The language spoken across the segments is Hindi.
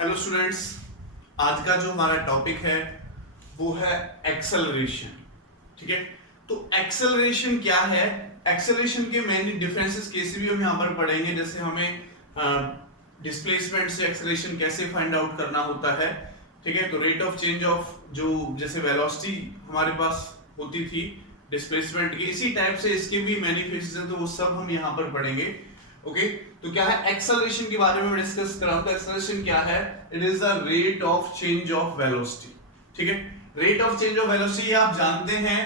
हेलो स्टूडेंट्स, आज का जो हमारा टॉपिक है वो है एक्सेलरेशन। ठीक है, तो एक्सेलरेशन क्या है, एक्सेलरेशन के मेन डिफरेंसेस कैसे भी हम यहाँ पर पढ़ेंगे। जैसे हमें डिस्प्लेसमेंट से एक्सेलरेशन कैसे फाइंड आउट करना होता है। ठीक है, तो रेट ऑफ चेंज ऑफ जो जैसे वेलोसिटी हमारे पास होती थी डिस्प्लेसमेंट की, इसी टाइप से इसके भी मैनिफेस्टेशन हैं, तो वो सब हम यहाँ पर पढ़ेंगे। ओके, तो क्या है एक्सेलरेशन के बारे में डिस्कस कर रहा हूं। तो एक्सेलरेशन क्या है, it is the rate of change of velocity. ठीक है, rate of change of velocity आप जानते हैं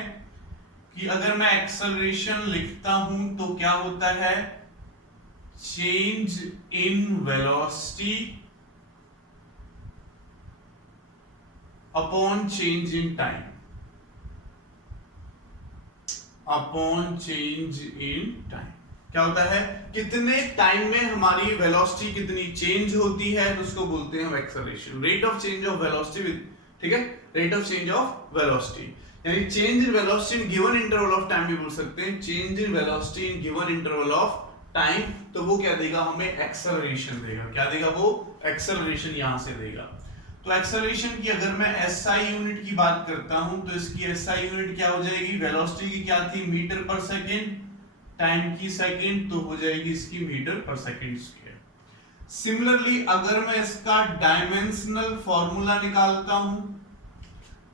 कि अगर मैं एक्सेलरेशन लिखता हूं तो क्या होता है, change in velocity upon change in time, upon change in time. क्या होता है, कितने टाइम में हमारी वेलोसिटी कितनी चेंज होती है, तो उसको बोलते हैं acceleration, rate of change of velocity. ठीक है, rate of change of velocity यानी change in velocity in given interval of time भी बोल सकते हैं, change in velocity in given interval of time. तो वो क्या देगा, हमें एक्सेलरेशन देगा। क्या देगा, वो एक्सेलरेशन यहां से देगा। तो एक्सेलरेशन की अगर मैं एसआई यूनिट की बात करता हूं तो इसकी एसआई यूनिट क्या हो जाएगी, वेलोसिटी की क्या थी, मीटर पर सेकेंड, टाइम की सेकेंड, तो हो जाएगी इसकी मीटर पर सेकेंड स्क्वायर। सिमिलरली अगर मैं इसका डायमेंशनल फॉर्मूला निकालता हूं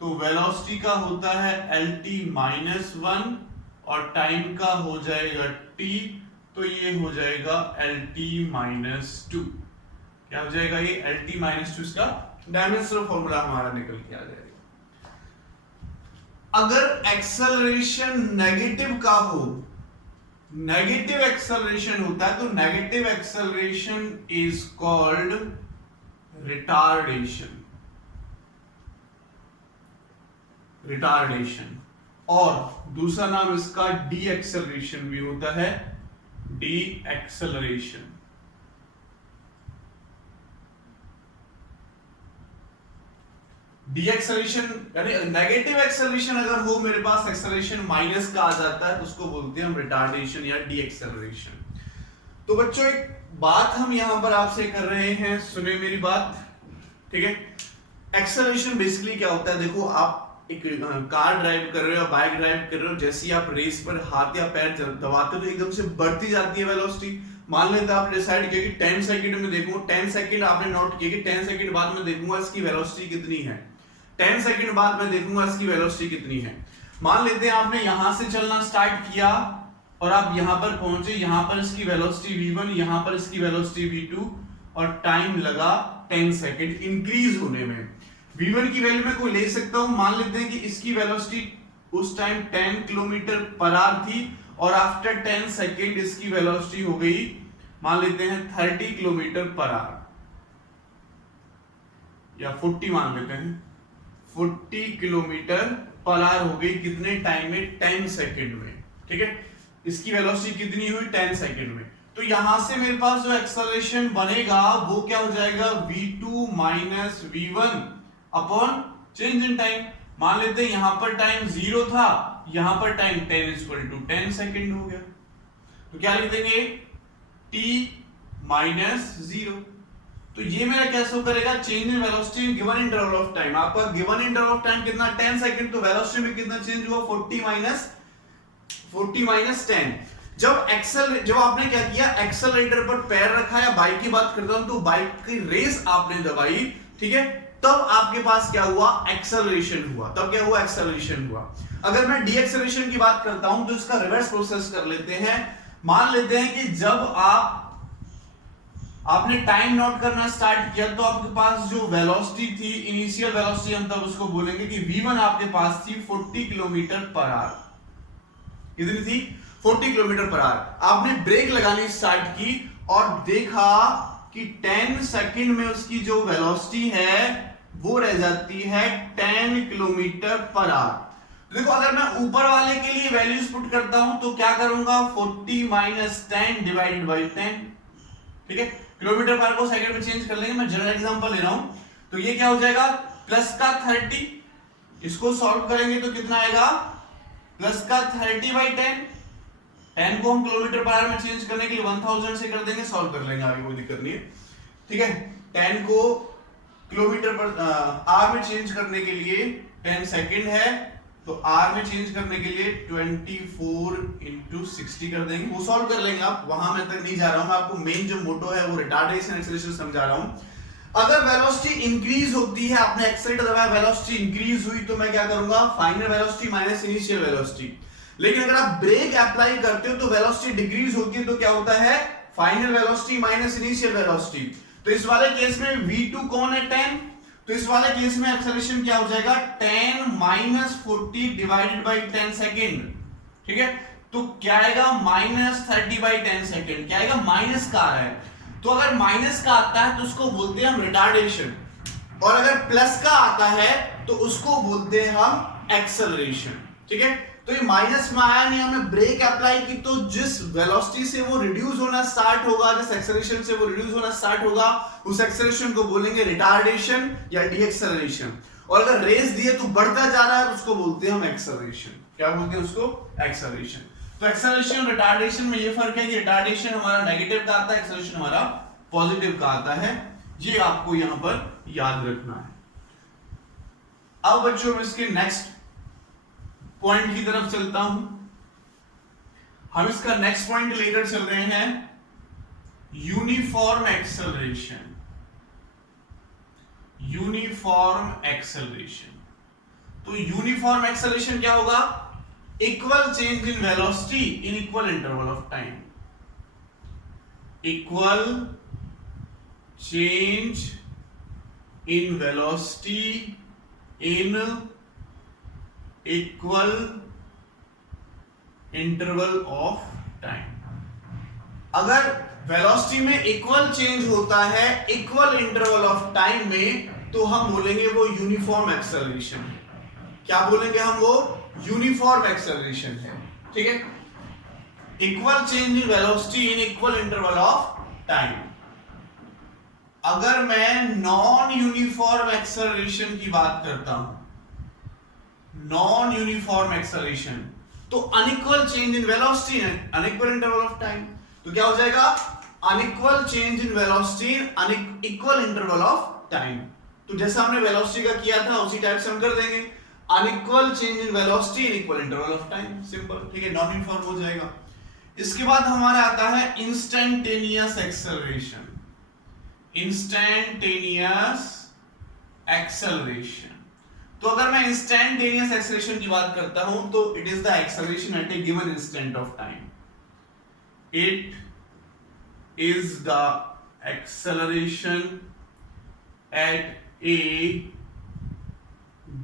तो वेलोसिटी का होता है lt -1 और टाइम का हो जाएगा t, तो ये हो जाएगा lt -2। क्या हो जाएगा, ये lt -2 इसका डायमेंशनल फॉर्मूला हमारा निकल के आ जाएगा। अगर एक्सेलरेशन नेगेटिव का हो, नेगेटिव एक्सेलरेशन होता है, तो negative acceleration is called retardation, retardation. और दूसरा नाम इसका डी एक्सेलरेशन भी होता है, डी एक्सेलरेशन। डी एक्सेलरेशन यानी नेगेटिव एक्सेलरेशन अगर हो मेरे पास, एक्सेलरेशन माइनस का आ जाता है, तो उसको बोलते हैं हम रिटार्डेशन या डी एक्सेलरेशन। तो बच्चों एक बात हम यहां पर आपसे कर रहे हैं, सुने मेरी बात। ठीक है, एक्सेलरेशन बेसिकली क्या होता है, देखो आप एक कार ड्राइव कर रहे हो, बाइक ड्राइव कर रहे हो, जैसे ही आप रेस पर हाथ या पैर दबाते हो तो एकदम से बढ़ती जाती है वेलोसिटी। मान लेते हैं आपने डिसाइड किया कि 10 सेकंड में देखूंगा, 10 सेकंड आपने नोट किया कि 10 सेकंड बाद में देखूंगा इसकी वेलोसिटी कितनी है, 10 सेकंड बाद में देखूंगा इसकी वेलोसिटी कितनी है। मान लेते हैं आपने यहां से चलना स्टार्ट किया और आप यहां पर पहुंचे, यहां पर इसकी वेलोसिटी v1, यहां पर इसकी वेलोसिटी v2 और टाइम लगा 10 सेकंड इंक्रीज होने में। v1 की वैल्यू मैं कोई ले सकता हूं, मान लेते हैं कि इसकी वेलोसिटी उस टाइम 10 किलोमीटर पर आवर थी और आफ्टर 10 सेकंड इसकी वेलोसिटी हो गई, मान लेते हैं 30 किलोमीटर पर आवर या 40 मान लेते हैं, 40 किलोमीटर पर आवर हो गई कितने टाइम में, 10 सेकंड में। ठीक है, इसकी वेलोसिटी कितनी हुई, 10 सेकंड में। तो यहां से मेरे पास जो एक्सेलरेशन बनेगा वो क्या हो जाएगा, v2 minus v1 upon change in time. मान लेते हैं यहां पर टाइम 0 था, यहां पर टाइम 10 सेकंड हो गया, तो क्या लिख देंगे, t माइनस 0। तो ये मेरा कैसे करेगा, change in velocity in given interval of time. आपका गिवन इंटरवल ऑफ टाइम कितना, 10 सेकंड, तो वेलोसिटी में कितना चेंज हुआ, 40 माइनस 10। जब आपने क्या किया, एक्सेलरेटर पर पैर रखा, या बाइक की बात करता हूं तो बाइक की रेस आपने दबाई, ठीक है, तब आपके पास क्या हुआ, एक्सेलरेशन हुआ। तब क्या हुआ, एक्सेलरेशन हुआ। अगर मैं डी एक्सेलरेशन की बात करता हूं तो इसका रिवर्स प्रोसेस कर लेते हैं। मान लेते हैं कि जब आपने टाइम नोट करना स्टार्ट किया तो आपके पास जो वेलोसिटी थी, इनिशियल वेलोसिटी हम तब उसको बोलेंगे कि v1 आपके पास थी 40 किलोमीटर पर आवर। कितनी थी, 40 किलोमीटर पर आवर। आपने ब्रेक लगानी स्टार्ट की और देखा कि 10 सेकंड में उसकी जो वेलोसिटी है वो रह जाती है 10 किलोमीटर पर आवर। देखो अगर मैं ऊपर वाले के लिए वैल्यूज पुट करता हूं तो क्या करूंगा, 40 माइनस 10 डिवाइडेड बाई 10। ठीक है, किलोमीटर पर को सेकंड में चेंज कर लेंगे, मैं जनरल एग्जांपल ले रहा हूं। तो ये क्या हो जाएगा, प्लस का 30, इसको सॉल्व करेंगे तो कितना आएगा, प्लस का 30 बाई 10, 10 को हम किलोमीटर पर आवर में चेंज करने के लिए 1000 से कर देंगे, सॉल्व कर लेंगे, आगे कोई दिक्कत नहीं है। ठीक है, 10 को किलोमीटर पर आर में चेंज करने के लिए 10 सेकेंड है, तो आर में चेंज करने के लिए 24 इंटू 60 कर देंगे। वो सॉल्व कर लेंगे आप, वहां मैं तक नहीं जा रहा हूं, मैं आपको मेन जो मोटो है वो रिटार्डेशन एक्सेलरेशन समझा रहा हूं। अगर वेलोसिटी इंक्रीज होती है, आपने एक्सेलरेटर दबाया, वेलोसिटी इंक्रीज हुई, तो मैं क्या करूंगा, final velocity minus initial velocity. लेकिन अगर आप ब्रेक अप्लाई करते हो तो वेलोसिटी डिक्रीज होती है, तो क्या होता है, final velocity minus initial velocity. तो इस वाले केस में v2 कौन है, 10, तो इस वाले केस में एक्सेलरेशन क्या हो जाएगा, 10 माइनस 40 डिवाइडेड बाई 10 सेकेंड। ठीक है, तो क्या आएगा, माइनस 30 बाई 10 सेकेंड। क्या आएगा, माइनस का आ रहा है, तो अगर माइनस का आता है तो उसको बोलते हैं हम रिटार्डेशन, और अगर प्लस का आता है तो उसको बोलते हैं हम एक्सेलरेशन। ठीक है, तो ये माइनस में आया नहीं, हमने ब्रेक अप्लाई की, तो जिस वेलोसिटी से वो रिड्यूस होना स्टार्ट होगा, जिस एक्सेलरेशन से वो रिड्यूस होना स्टार्ट होगा, उस एक्सेलरेशन को बोलेंगे रिटार्डेशन या डीएक्सेलरेशन। और अगर रेस दिए तो बढ़ता जा रहा है तो उसको बोलते हैं हम एक्सेलरेशन। क्या बोलते हैं उसको, एक्सेलरेशन। तो एक्सेलरेशन और रिटार्डेशन में ये फर्क है कि रिटार्डेशन हमारा नेगेटिव का आता है, एक्सेलरेशन हमारा पॉजिटिव का आता है। ये आपको यहां पर याद रखना है। अब बच्चों में इसके नेक्स्ट पॉइंट की तरफ चलता हूं। हम इसका नेक्स्ट पॉइंट लेकर चल रहे हैं यूनिफॉर्म एक्सेलरेशन। यूनिफॉर्म एक्सेलरेशन, तो यूनिफॉर्म एक्सेलरेशन क्या होगा, equal change in velocity in equal interval of time. Equal change in velocity in equal interval of time. अगर वेलोसिटी में इक्वल चेंज होता है इक्वल इंटरवल ऑफ टाइम में, तो हम बोलेंगे वो यूनिफॉर्म एक्सेलरेशन है। क्या बोलेंगे हम, वो यूनिफॉर्म एक्सेलरेशन है। ठीक है, equal change in velocity in equal interval of time. अगर मैं नॉन यूनिफॉर्म एक्सेलरेशन की बात करता हूं, नॉन यूनिफॉर्म एक्सेलरेशन, तो unequal change in velocity in unequal interval of time, तो क्या हो जाएगा, unequal change in velocity in unequal interval of time. तो जैसा हमने वेलोसिटी का किया था उसी टाइप से हम कर देंगे, unequal change in velocity in equal interval of time, simple. ठीक है, नॉन यूनिफॉर्म हो जाएगा। इसके बाद हमारा आता है इंस्टेंटेनियस एक्सेलरेशन। इंस्टेंटेनियस एक्सेलरेशन, तो अगर मैं इंस्टेंटेनियस एक्सेलरेशन की बात करता हूं तो it is the acceleration at A given instant of time. It is the acceleration at A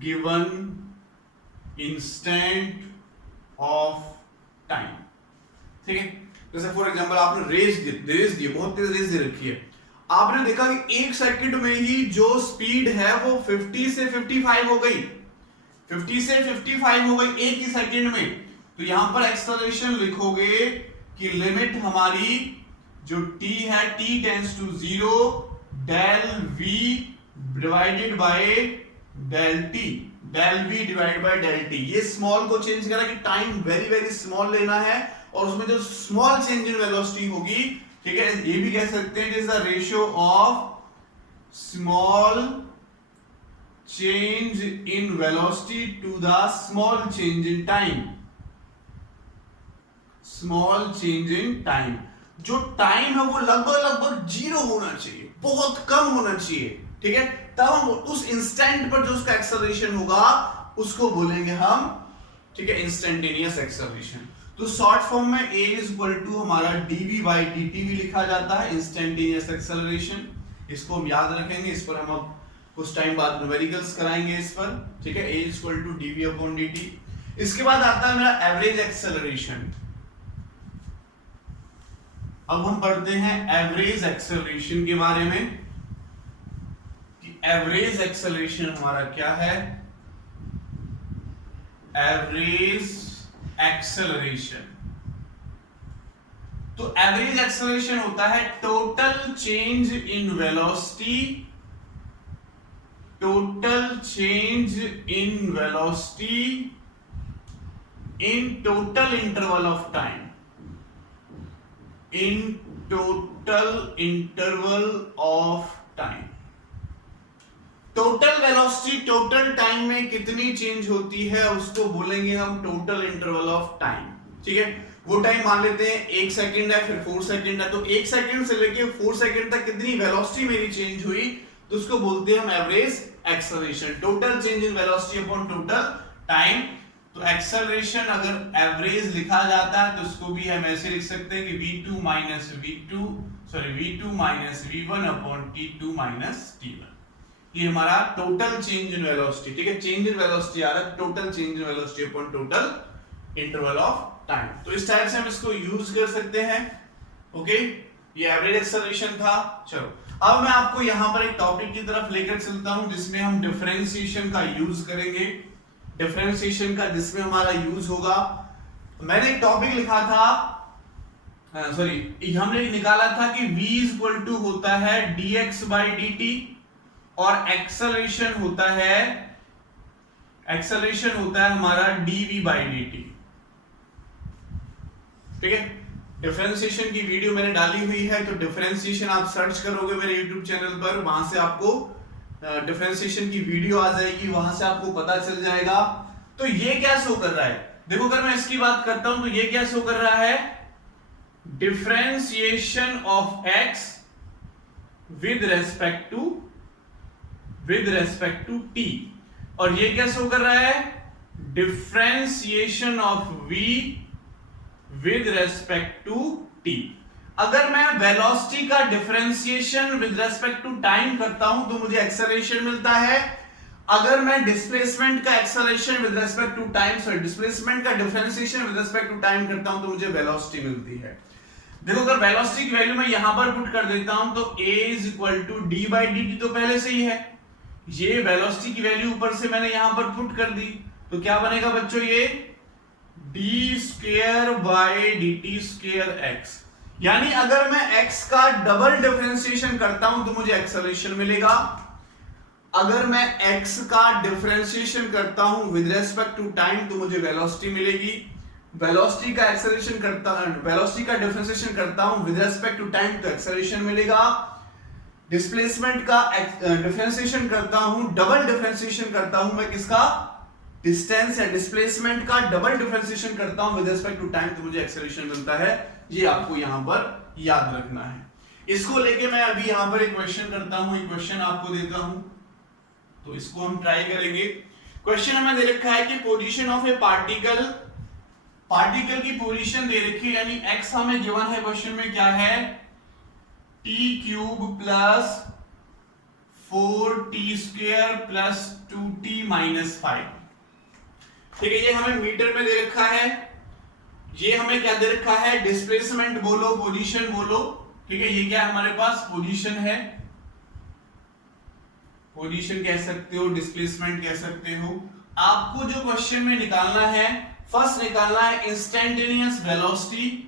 given instant of time. ठीक है, जैसे फॉर एग्जांपल आपने रेस दी, बहुत तेज रेस दे रखी है, आपने देखा कि 1 सेकंड में ही जो स्पीड है वो 50 से 55 हो गई, 50 से 55 हो गई एक ही सेकंड में। तो यहां पर एक्सेलरेशन लिखोगे कि लिमिट हमारी जो t है, t tends to 0, del v divided by del t, del v divided by del t। ये स्मॉल को चेंज करा कि टाइम वेरी वेरी स्मॉल लेना है, और उसमें जो स्मॉल चेंज इन वेलोसिटी होगी, ठीक है, ये भी कह सकते हैं it is the ratio of small change in velocity to the small change in time. Small change in time, जो टाइम है वो लगभग 0 होना चाहिए, बहुत कम होना चाहिए। ठीक है, तब हम उस इंस्टेंट पर जो उसका एक्सेलरेशन होगा उसको बोलेंगे हम, ठीक है, इंस्टेंटेनियस एक्सेलरेशन। तो शॉर्ट फॉर्म में a इज इक्वल टू हमारा dv बाई dt भी लिखा जाता है, इंस्टेंटेनियस एक्सेलरेशन। इसको हम याद रखेंगे, इस पर हम अब कुछ टाइम बाद न्यूमेरिकल्स कराएंगे इस पर। ठीक है, a is equal to dv upon dt। इसके बाद आता है मेरा एवरेज एक्सेलरेशन। अब हम पढ़ते हैं एवरेज एक्सेलरेशन के बारे में कि एवरेज एक्सेलरेशन हमारा क्या है। एवरेज एक्सेलरेशन, तो एवरेज एक्सेलरेशन होता है total change in velocity, total change in velocity in total interval of time, in total interval of time. Total velocity total time में कितनी चेंज होती है उसको बोलेंगे हम टोटल इंटरवल ऑफ टाइम। ठीक है, वो टाइम मान लेते हैं 1 सेकंड है, फिर 4 सेकंड है, तो 1 सेकंड से लेके 4 सेकंड तक कितनी वेलोसिटी मेरी चेंज हुई, तो उसको बोलते हैं हम average acceleration. Total change in velocity upon total time. तो एक्सेलरेशन अगर एवरेज लिखा जाता है तो उसको भी हम ऐसे लिख सकते हैं कि v2 minus v1 upon t2 minus t1। ये हमारा टोटल चेंज इन वेलोसिटी। ठीक है, चेंज इन वेलोसिटी आ रहा है, total change in velocity upon total interval of time. तो इस टाइप से हम इसको यूज कर सकते हैं। ओके, ये एवरेज एक्सेलरेशन था। चलो अब मैं आपको यहां पर एक टॉपिक की तरफ लेकर चलता हूं जिसमें हम डिफरेंशिएशन का यूज करेंगे। डिफरेंशिएशन का जिसमें हमारा यूज होगा, मैंने एक टॉपिक लिखा था, हमने निकाला था कि v इक्वल टू होता है dx बाई dt और एक्सेलरेशन होता है हमारा dv बाई dt। ठीक है, डिफरेंशिएशन की वीडियो मैंने डाली हुई है, तो डिफरेंशिएशन आप सर्च करोगे मेरे YouTube चैनल पर, वहां से आपको डिफरेंशिएशन की वीडियो आ जाएगी, वहां से आपको पता चल जाएगा। तो ये क्या शो कर रहा है, देखो अगर मैं इसकी बात करता हूं तो ये क्या शो कर रहा है, differentiation of x with respect to t, और ये क्या शो कर रहा है, differentiation of v with respect to t। अगर मैं वेलोसिटी का differentiation with respect to time करता हूं तो मुझे एक्सेलरेशन मिलता है। अगर मैं डिस्प्लेसमेंट का acceleration with respect to time displacement का differentiation with respect to time करता हूं तो मुझे वेलोसिटी मिलती है। देखो अगर वेलोसिटी की वैल्यू मैं यहां पर पुट कर देता हूं तो a is equal to d by d t, तो पहले से ही है, ये वेलोसिटी की वैल्यू ऊपर से मैंने यहां पर पुट कर दी, तो क्या बनेगा बच्चों, ये D square by d T square x. यानी अगर मैं x का डबल डिफरेंशिएशन करता हूं तो मुझे एक्सेलरेशन मिलेगा। अगर मैं x का डिफरेंशिएशन करता हूं विद रेस्पेक्ट टू टाइम तो मुझे वेलोसिटी मिलेगी। वेलोसिटी का डिफरेंशिएशन करता हूं विद रेस्पेक्ट टू टाइम तो एक्सेलरेशन मिलेगा। डिस्प्लेसमेंट का डिफरेंशिएशन करता हूं, डबल डिफरेंशिएशन करता हूं मैं किसका, डिस्टेंस या डिस्प्लेसमेंट का डबल डिफरेंशिएशन करता हूं विद रिस्पेक्ट टू टाइम तो मुझे एक्सेलरेशन मिलता है। ये आपको यहां पर याद रखना है। इसको लेके मैं अभी यहां पर एक क्वेश्चन करता हूं, एक क्वेश्चन आपको देता हूं, तो इसको हम ट्राई करेंगे। क्वेश्चन हमें दे रखा है कि पोजीशन ऑफ ए पार्टिकल की पोजीशन दे रखी है, यानी x हमें गिवन है क्वेश्चन में, क्या है, t cube plus 4t square plus 2t minus 5। ठीक है, ये हमें मीटर में दे रखा है। ये हमें क्या दे रखा है, डिस्प्लेसमेंट बोलो, पोजीशन बोलो। ठीक है, ये क्या है हमारे पास, पोजीशन है, पोजीशन कह सकते हो, डिस्प्लेसमेंट कह सकते हो। आपको जो क्वेश्चन में निकालना है, फर्स्ट निकालना है instantaneous velocity,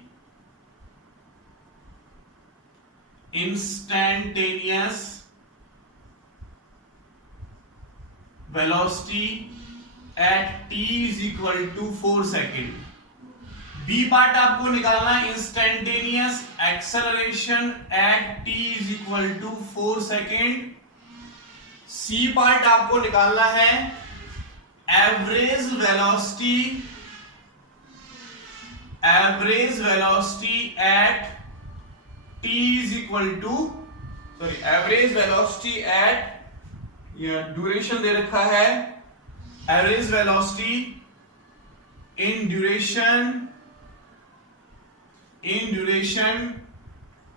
at t is equal to 4 second. B part आपको निकालना है instantaneous acceleration at t is equal to 4 second. C part आपको निकालना है average velocity at t is equal to average velocity at, duration दे रखा है, average velocity in duration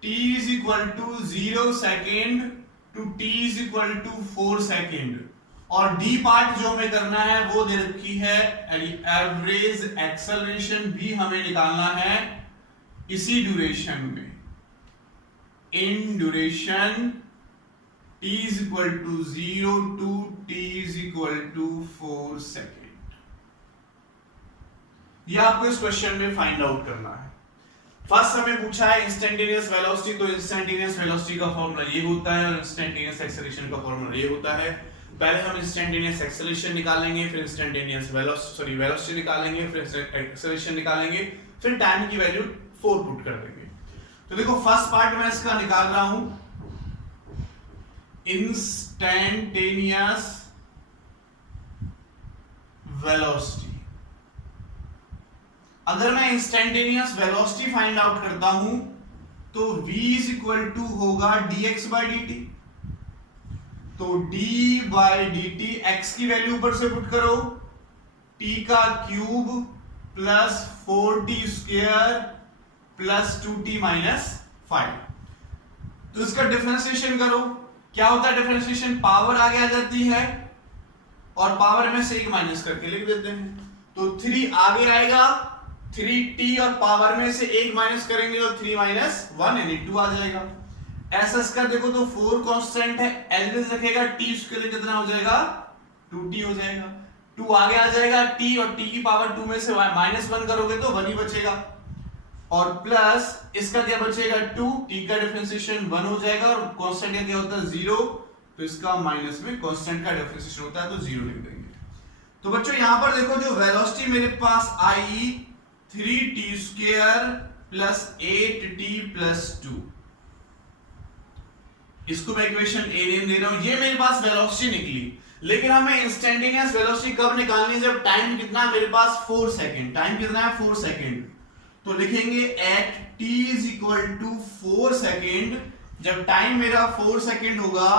t is equal to 0 second to t is equal to 4 second. और d पार्ट जो हमें करना है वो दे रखी है, एवरेज एक्सेलरेशन भी हमें निकालना है इसी ड्यूरेशन में, इन duration t is equal to 0 to t is equal to 4 second. ये आपको इस क्वेश्चन में फाइंड आउट करना है। फर्स्ट हमें पूछा है इंस्टेंटेनियस वेलोसिटी, तो इंस्टेंटेनियस वेलोसिटी का फॉर्मूला ये होता है और इंस्टेंटेनियस एक्सेलरेशन का फॉर्मूला ये होता है। पहले हम इंस्टेंटेनियस एक्सेलरेशन निकालेंगे, फिर इंस्टेंटेनियस वेलोसिटी निकालेंगे, फिर एक्सेलरेशन निकालेंगे, फिर टाइम की वैल्यू 4 पुट कर देंगे। तो देखो फर्स्ट पार्ट मैं इसका निकाल रहा हूं, इंस्टैंटेनियस वेलोसिटी। अगर मैं इंस्टैंटेनियस वेलोसिटी फाइंड आउट करता हूं तो v इज इक्वल टू होगा dx बाई dt। तो d बाई dt x की वैल्यू ऊपर से पुट करो, t का cube plus 4t square plus 2t minus 5। तो इसका डिफरेंशिएशन करो, क्या होता है डिफरेंशिएशन, पावर आगे आ जाती है और पावर में से एक माइनस करके लिख देते हैं। तो 3 आगे आएगा, 3t और पावर में से एक माइनस करेंगे तो 3 माइनस 1 यानी 2 आ जाएगा। ऐसा कर देखो तो 4 कांस्टेंट है, एलजेब्रा रखेगा t उसके लिए कितना हो जाएगा 2t हो जाएगा। 2 आगे आ जाएगा, t और t की पावर 2 में से माइनस 1 करोगे तो 1 ही बचेगा और प्लस इसका क्या बचेगा 2, t का डिफरेंशिएशन 1 हो जाएगा और कांस्टेंट का क्या होता है 0, तो इसका माइनस में कांस्टेंट का डिफरेंशिएशन होता है तो 0 लिख देंगे। तो बच्चों यहां पर देखो जो वेलोसिटी मेरे पास आई 3t square plus 8t plus 2, इसको मैं इक्वेशन ए नेम दे रहा हूं, ये मेरे पास वेलोसिटी निकली। लेकिन हमें इंस्टैंटेनियस वेलोसिटी कब निकालनी है, जब टाइम कितना है मेरे पास 4 सेकंड, टाइम कितना है 4 सेकंड। तो लिखेंगे at t is equal to 4 second, जब टाइम मेरा 4 सेकंड होगा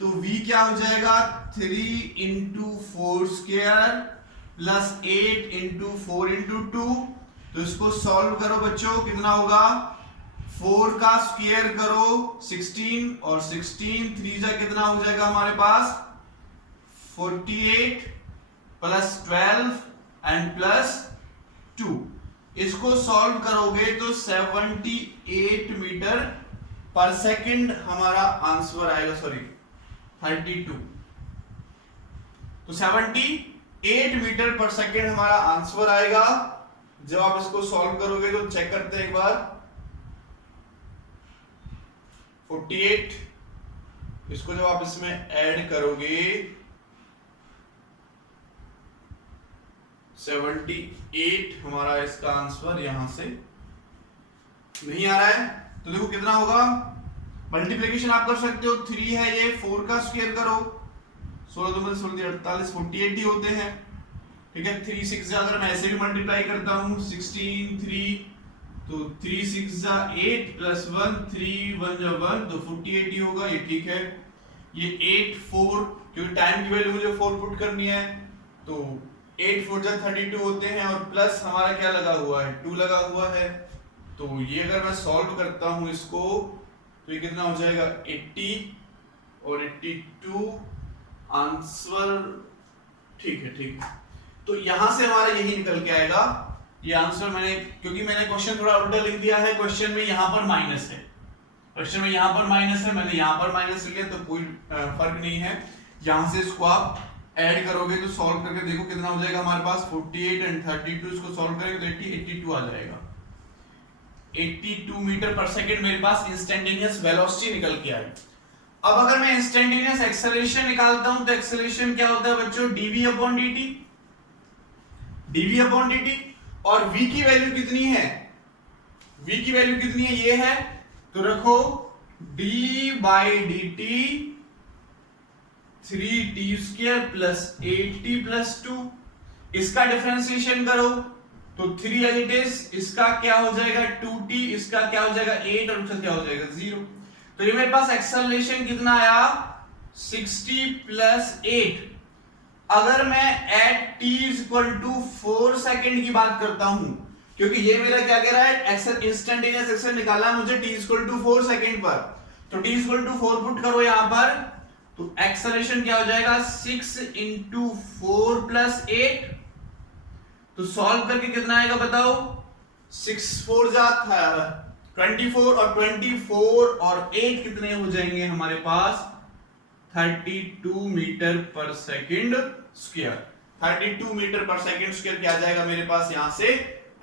तो v क्या हो जाएगा 3 into 4 square plus 8 into 4 into 2। तो इसको सॉल्व करो बच्चों, कितना होगा 4 का स्क्वायर करो 16 और 16 3 जा कितना हो जाएगा हमारे पास 48 प्लस 12 एंड प्लस 2। इसको सॉल्व करोगे तो 78 मीटर पर सेकंड हमारा आंसर आएगा, सॉरी 32। तो 78 मीटर पर सेकंड हमारा आंसर आएगा। जब आप इसको सॉल्व करोगे तो चेक करते हैं एक बार, 48 इसको जब आप इसमें ऐड करोगे 78 हमारा इसका आंसर यहां से नहीं आ रहा है। तो देखो कितना होगा, मल्टीप्लिकेशन आप कर सकते हो, 3 है ये, 4 का स्क्वायर करो 16 2 16 48 48 ही होते हैं, ठीक है। 3 6 जा अगर मैं ऐसे भी मल्टीप्लाई करता हूं 16 3 तो 3 6 जा 8 प्लस 1 3 1 जा 1 तो 48 ही होगा, ये ठीक है। ये 8 4 क्योंकि टाइम की वैल्यू मुझे 4 पुट करनी है तो 8 4 जा 32 होते हैं और प्लस हमारा क्या लगा हुआ है 2 लगा हुआ है। तो ये अगर मैं सॉल्व करता हूं इसको तो ये कितना हो जाएगा 80 और 82 आंसर, ठीक है ठीक। तो यहां से हमारा यही निकल के आएगा ये आंसर। मैंने क्योंकि मैंने क्वेश्चन थोड़ा उल्टा लिख दिया है, क्वेश्चन में यहां पर माइनस है, क्वेश्चन में यहां पर माइनस है, मैंने यहां पर माइनस लिया तो कोई फर्क नहीं है। यहां से इसको आप ऐड करोगे तो सॉल्व करके देखो कितना हो जाएगा हमारे पास 48 एंड 32, इसको सॉल्व करेंगे तो 80 82 आ जाएगा। 82 मीटर पर सेकंड मेरे पास इंस्टैंटेनियस वेलोसिटी निकल के आई। अब अगर मैं इंस्टैंटेनियस एक्सेलरेशन निकालता हूं तो एक्सेलरेशन क्या होता है बच्चों dv upon dt, dv upon dt। और v की वैल्यू कितनी है, v की वैल्यू कितनी है ये है, तो रखो d by dt 3t square plus 8t plus 2, इसका डिफरेंशिएशन करो तो 3 एज इट इज, इसका क्या हो जाएगा 2t, इसका क्या हो जाएगा 8 और उसका क्या हो जाएगा 0। तो ये मेरे पास एक्सेलरेशन कितना आया 60 प्लस 8। अगर मैं at t equal to 4 second की बात करता हूं, क्योंकि ये मेरा क्या कह रहा है इंस्टैंटेनियस एक्सेलरेशन निकालना है मुझे t इक्वल टू 4 सेकंड पर, तो t इक्वल टू 4 पुट करो यहां पर, तो एक्सेलरेशन क्या हो जाएगा 6 इंटू 4 प्लस 8। तो सॉल्व करके कितना आएगा बताओ, 6 4 जा 24 और 24 और 8 कितने हो जाएंगे हमारे पास 32 मीटर पर सेकंड स्क्वायर। 32 मीटर पर सेकंड स्क्वायर क्या आ जाएगा मेरे पास, यहां से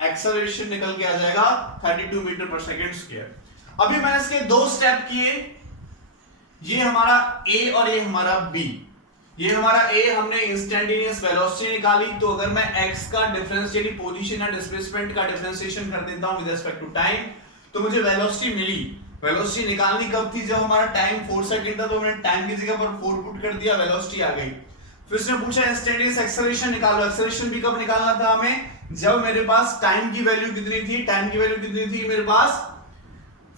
एक्सेलरेशन निकल के आ जाएगा 32 मीटर पर सेकंड स्क्वायर। अभी मैंने इसके 2 स्टेप किए, ये हमारा A और ये हमारा B। ये हमारा A हमने इंस्टैंटेनियस वेलोसिटी निकाली, तो अगर मैं x का डिफरेंस यानी पोजीशन या डिस्प्लेसमेंट का डिफरेंशिएशन कर देता हूं विद रिस्पेक्ट टू टाइम तो मुझे वेलोसिटी मिली। वेलोसिटी निकालनी कब थी, जब हमारा टाइम 4 सेकंड था, तो मैंने टाइम की जगह पर 4 पुट कर दिया, वेलोसिटी आ गई। फिर उसने पूछा इंस्टेंटेनियस एक्सेलरेशन निकालो। एक्सेलरेशन भी कब निकालना था हमें, जब मेरे पास टाइम की वैल्यू कितनी थी, टाइम की वैल्यू कितनी थी मेरे पास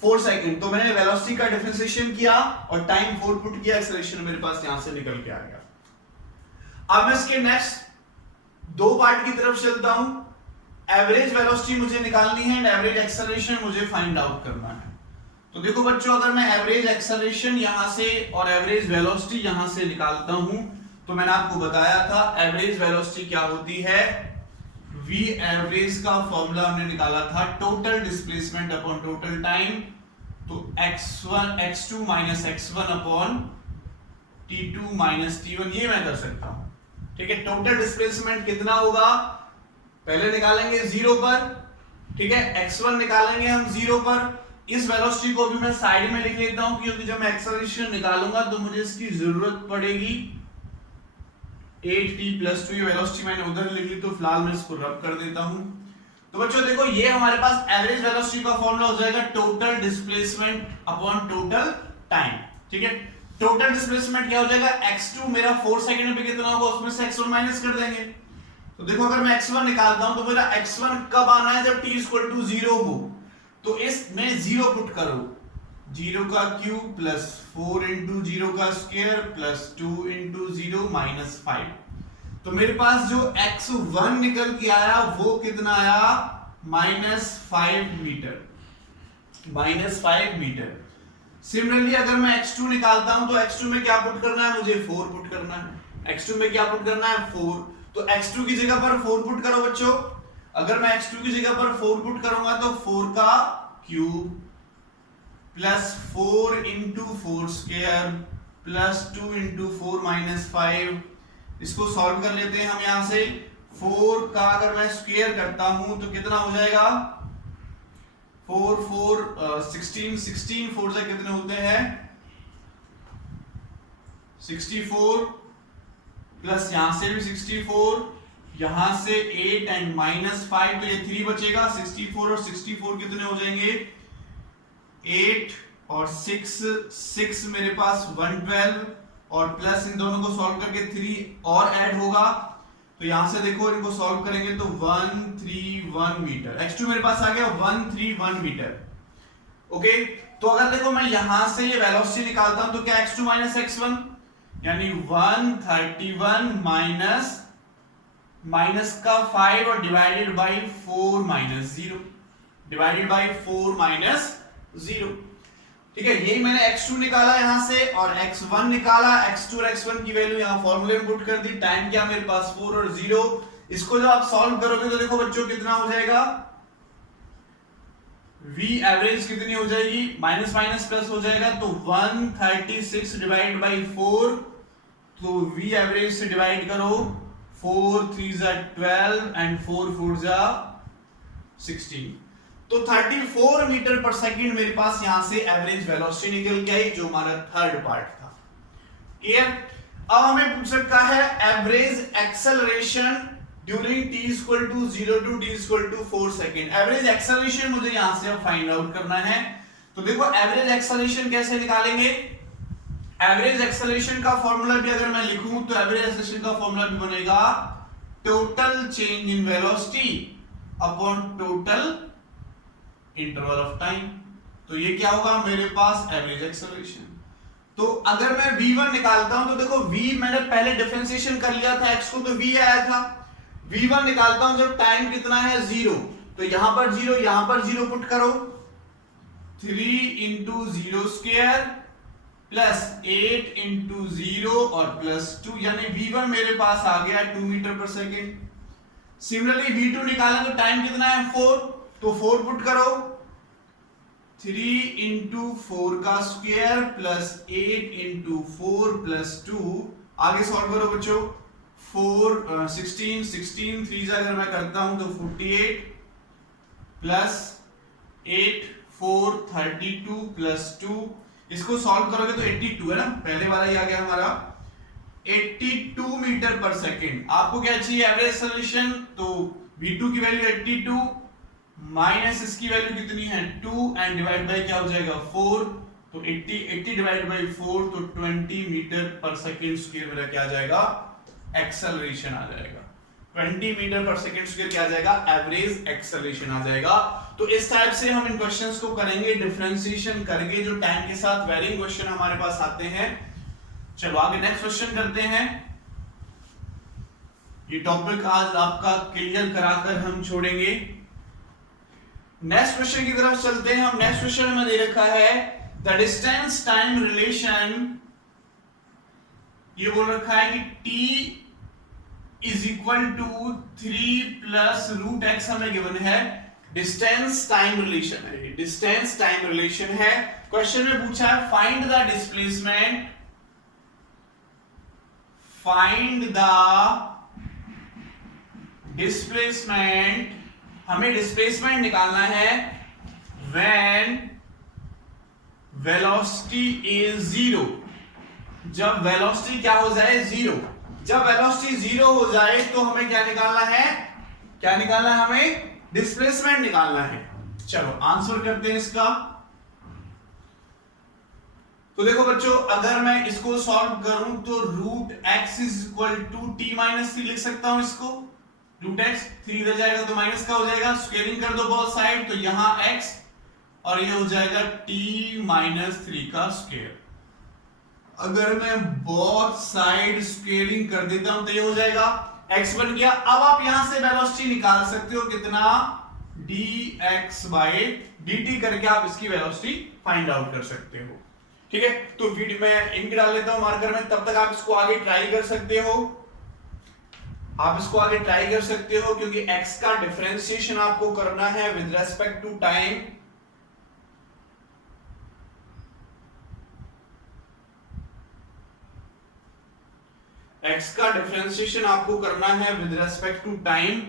4 सेकंड। तो मैंने वेलोसिटी का डिफरेंशिएशन किया और टाइम 4 पुट किया, एक्सेलरेशन मेरे पास यहां से निकल के आ गया। अब मैं इसके नेक्स्ट 2 पार्ट की तरफ चलता हूं। एवरेज वेलोसिटी मुझे निकालनी है एंड एवरेज एक्सेलरेशन मुझे फाइंड आउट करना है। तो देखो बच्चों, अगर मैं एवरेज एक्सेलरेशन यहां से और एवरेज वेलोसिटी यहां से निकालता हूं, तो मैंने आपको बताया था एवरेज वेलोसिटी क्या होती है, वी एवरेज का फॉर्मूला हमने निकाला था total displacement upon total time. तो x2 minus x1 upon t2 minus t1, ये मैं कर सकता हूं। ठीक है, टोटल डिस्प्लेसमेंट कितना होगा, पहले निकालेंगे 0 पर। ठीक है, x1 निकालेंगे हम 0 पर। इस वेलोसिटी को भी मैं साइड में लिख लेता हूं, क्योंकि जब मैं एक्सेलरेशन निकालूंगा तो मुझे इसकी जरूरत पड़ेगी। 8t + 2, ये वेलोसिटी मैंने उधर लिख ली, तो फिलहाल मैं इसको रब कर देता हूं। तो बच्चों देखो, ये हमारे पास एवरेज वेलोसिटी का फॉर्मूला हो जाएगा total displacement upon total time. ठीक है, टोटल डिस्प्लेसमेंट क्या हो जाएगा, x2 मेरा 4 सेकंड पे कितना होगा, उसमें से x1 माइनस कर देंगे। तो देखो, अगर मैं x1 निकालता हूं तो मेरा x1 कब आना है, जब t = 0 हो। तो इसमें 0 पुट करो, 0 का क्यूब प्लस 4 × 0 का स्क्वायर प्लस 2 × 0 माइनस 5। तो मेरे पास जो x1 निकल के आया वो कितना आया, -5 मीटर, -5 मीटर। सिमिलरली अगर मैं x2 निकालता हूं तो x2 में क्या पुट करना है, मुझे 4 पुट करना है। x2 में क्या पुट करना है, 4। तो x2 की जगह पर 4 पुट करो बच्चों। अगर मैं x2 की जगह पर 4 पुट करूंगा तो 4 का cube plus 4 × 4 square plus 2 × 4 minus 5। इसको सॉल्व कर लेते हैं हम यहां से। 4 का अगर मैं स्क्वायर करता हूं तो कितना हो जाएगा, 4 4 16, 16 4 से कितने होते हैं 64, प्लस यहां से भी 64, यहां से 8 एंड -5, तो ये 3 बचेगा। 64 और 64 कितने हो जाएंगे, 8 और 6 मेरे पास 112, और प्लस इन दोनों को सॉल्व करके 3 और ऐड होगा। तो यहां से देखो, इनको सॉल्व करेंगे तो 131 मीटर। x2 मेरे पास आ गया 131 मीटर। ओके, तो अगर देखो मैं यहां से ये वेलोसिटी निकालता हूं तो क्या x2 माइनस x1, यानी 131 माइनस का 5 और divided by 4 minus 0, divided by 4 minus 0। ठीक है, यही मैंने x2 निकाला यहां से और x1 निकाला। x2 और x1 की वैल्यू यहां फॉर्मूले में पुट कर दी। टाइम क्या मेरे पास 4 और 0। इसको जब आप सॉल्व करोगे तो देखो बच्चों कितना हो जाएगा, v एवरेज कितनी हो जाएगी, माइनस माइनस प्लस हो जाएगा, तो 136 डिवाइड बाई 4। तो v एवरेज से डिवाइड करो, 4 3 12 एंड 4 4 16। तो 34 मीटर पर सेकंड मेरे पास यहां से एवरेज वेलोसिटी निकल के आई, जो हमारा थर्ड पार्ट था। क्लियर। अब हमें पूछ सकता है average acceleration during t = 0 to t = 4 second. Average acceleration मुझे यहां से फाइंड आउट करना है। तो देखो एवरेज एक्सेलरेशन कैसे निकालेंगे, एवरेज एक्सेलरेशन का फॉर्मूला भी अगर मैं लिखूं तो एवरेज एक्सेलरेशन का फॉर्मूला भी बनेगा total change in velocity upon total interval of time. तो ये क्या होगा मेरे पास एवरेज एक्सेलरेशन। तो अगर मैं v1 निकालता हूं तो देखो v मैंने पहले डिफरेंशिएशन कर लिया था, x को तो v आया था। v1 निकालता हूं जब टाइम कितना है 0, तो यहां पर 0 यहां पर 0 पुट करो, 3 × 0 स्क्वायर प्लस 8 × 0 और प्लस 2, यानी v1 मेरे पास आ गया 2 मीटर पर सेकेंड। सिमिलरली v2 निकालें तो टाइम कितना है 4, तो 4 पुट करो, 3 × 4 का स्क्वायर प्लस 8 × 4 प्लस 2। आगे सॉल्व करो बच्चों, 4 16 16 3 से अगर मैं करता हूं तो 48 प्लस 8 4 32 प्लस 2। इसको सॉल्व करोगे तो 82 है ना, पहले वाला ही आ गया हमारा 82 मीटर पर सेकेंड। आपको क्या चाहिए एवरेज एक्सेलरेशन, तो v2 की वैल्यू 82 माइनस इसकी वैल्यू कितनी है 2 एंड डिवाइड बाय क्या हो जाएगा 4, तो 80 डिवाइड बाय 4 तो 20 मीटर पर सेकेंड स्क्वायर मेरा क्या आ जाएगा एक्सेलरेशन आ जाएगा। 20 मीटर पर सेकेंड स्क्वायर क्या आ जाएगा एवरेज एक्सेलरेशन आ जाएगा। तो इस टाइप से हम इन क्वेश्चंस को करेंगे, डिफरेंशिएशन करेंगे जो टाइम के साथ वेरिंग क्वेश्चन हमारे पास आते हैं। चलो आगे नेक्स्ट क्वेश्चन करते हैं। ये टॉपिक आज आपका क्लियर कराकर हम छोड़ेंगे। नेक्स्ट क्वेश्चन की तरफ चलते हैं हम। नेक्स्ट क्वेश्चन में दे रखा है द डिस्टेंस टाइम रिलेशन, ये बोल रखा है कि t is equal to 3 plus root x हमें गिवन है। डिस्टेंस टाइम रिलेशन है, डिस्टेंस टाइम रिलेशन है। क्वेश्चन में पूछा है find the displacement, find the displacement, हमें डिस्प्लेसमेंट निकालना है व्हेन वेलोसिटी इज जीरो, जब वेलोसिटी क्या हो जाए जीरो। जब वेलोसिटी जीरो हो जाए तो हमें क्या निकालना है, क्या निकालना है हमें डिस्प्लेसमेंट निकालना है। चलो आंसर करते हैं इसका। तो देखो बच्चों अगर मैं इसको सॉल्व करूं तो root x is equal to t minus 3 लिख सकता हूं इसको। रूट एक्स 3 इधर जाएगा तो माइनस का हो जाएगा, स्क्वेयरिंग कर दो बोथ साइड, तो यहां x और ये हो जाएगा t माइनस 3 का स्क्वायर। अगर मैं बोथ साइड स्क्वेयरिंग कर देता हूं तो ये हो जाएगा x बन गया। अब आप यहां से वेलोसिटी निकाल सकते हो कितना dx बाय dt करके आप इसकी वेलोसिटी फाइंड आउट कर सकते हो। ठीक है, तो वीडियो में इंक डाल लेता हूं मार्कर में, तब तक आप इसको आगे ट्राई कर सकते हो। आप इसको आगे ट्राई कर सकते हो क्योंकि x का डिफरेंशिएशन आपको करना है with respect to time. x का डिफरेंशिएशन आपको करना है विद रेस्पेक्ट टू टाइम।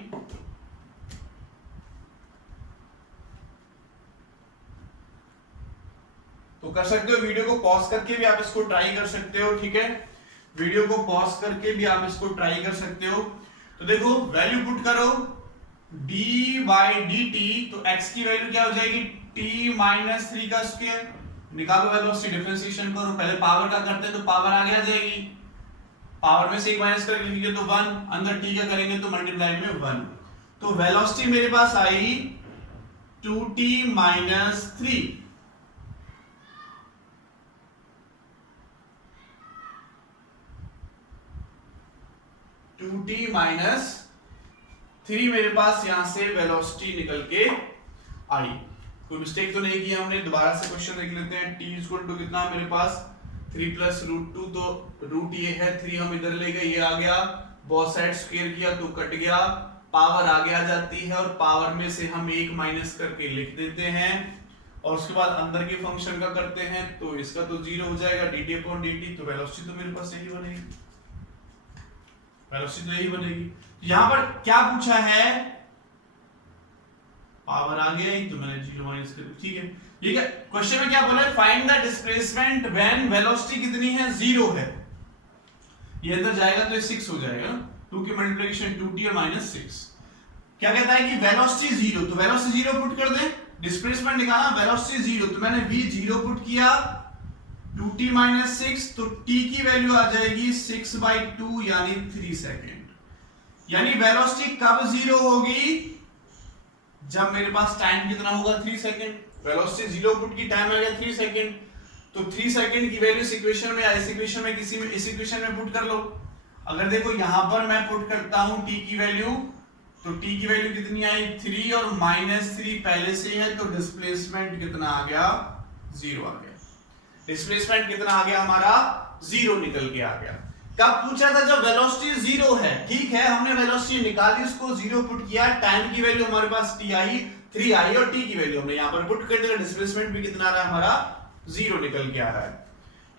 तो कर सकते हो, वीडियो को पॉज करके भी आप इसको ट्राई कर सकते हो। ठीक है, वीडियो को पॉज करके भी आप इसको ट्राई कर सकते हो। तो देखो वैल्यू पुट करो d बाई डी टी, तो x की वैल्यू क्या हो जाएगी t माइनस 3 का स्क्वायर। निकालो वेलोसिटी, डिफरेंशिएशन करो, पहले पावर का करते हैं तो पावर आगे आ जाएगी, पावर में से एक माइनस करके लिखेंगे तो 1, अंदर t का करेंगे तो मल्टीप्लाई में 1, तो वेलोसिटी मेरे पास आई 2t माइनस 3। टी माइनस 3 मेरे पास यहां से वेलोसिटी निकल के आई। कोई मिस्टेक तो नहीं किया हमने। दोबारा से क्वेश्चन देख लेते हैं। t इक्वल टू कितना मेरे पास 3 प्लस रूट 2, तो रूट ये है 3 हम इधर ले गए, ये आ गया, बोथ साइड स्क्वायर किया तो कट गया, पावर आगे आ जाती है और पावर में से हम एक माइनस करके लिख देते हैं और उसके बाद अंदर के फंक्शन का करते हैं तो इसका तो 0 हो जाएगा dt अपॉन dt, तो वेलोसिटी तो मेरे पास यही बनेगी, वेलोसिटी तो यही बनेगी। यहां पर क्या पूछा है, पावर आ गया ही तो मैंने 0 माइनस कर दिया। ठीक है, ठीक है, क्वेश्चन में क्या बोला है find the displacement when velocity कितनी है 0 है। ये अंदर जाएगा तो ये 6 हो जाएगा, 2 की मल्टीप्लिकेशन 2t और माइनस 6। क्या कहता है कि वेलोसिटी 0, तो वेलोसिटी 0 पुट कर दे, डिस्प्लेसमेंट निकालना, वेलोसिटी 0, तो मैंने v 0 पुट किया, 2t माइनस 6, तो t की वैल्यू आ जाएगी 6/2 यानी 3 सेकेंड। यानी वेलोसिटी कब 0 होगी, जब मेरे पास टाइम कितना होगा 3 सेकेंड। वेलोसिटी 0 पुट की, टाइम आ गया 3 सेकेंड, तो 3 सेकेंड की वैल्यू इस इक्वेशन में, इस इक्वेशन में, किसी में इस इक्वेशन में पुट कर लो। अगर देखो यहां पर मैं पुट करता हूं t की वैल्यू, तो t की वैल्यू कितनी आई 3 और माइनस 3 पहले से है, तो डिस्प्लेसमेंट कितना आ गया 0 आ गया। डिस्प्लेसमेंट कितना आ गया हमारा 0 निकल के आ गया। कब पूछा था, जब वेलोसिटी 0 है। ठीक है, हमने वेलोसिटी निकाली, उसको 0 पुट किया, टाइम की वैल्यू हमारे पास t आई 3 आई और t की वैल्यू हमने यहां पर पुट कर दिया, डिस्प्लेसमेंट भी कितना आ रहा है हमारा 0 निकल के आ रहा है।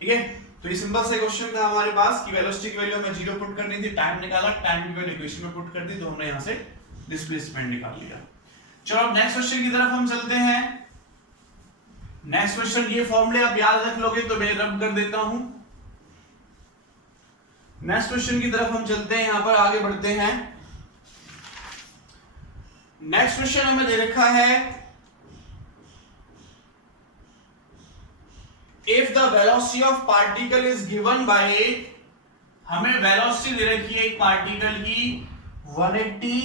ठीक है, तो ये सिंपल सा क्वेश्चन था हमारे पास कि वेलोसिटी की वैल्यू हमें 0 पुट करनी थी, टाइम निकाला, टाइम की वैल्यू इक्वेशन में पुट कर दी, तो हमने यहां से डिस्प्लेसमेंट निकाल लिया। चलो अब नेक्स्ट क्वेश्चन की तरफ हम चलते हैं। नेक्स्ट क्वेश्चन, ये फॉर्मूले आप याद रख लोगे तो मैं रब कर देता हूं। नेक्स्ट क्वेश्चन की तरफ हम चलते हैं, यहां पर आगे बढ़ते हैं। नेक्स्ट क्वेश्चन हमें दे रखा है, if the velocity of particle is given by, हमें वेलोसिटी दे रखी है एक पार्टिकल की 180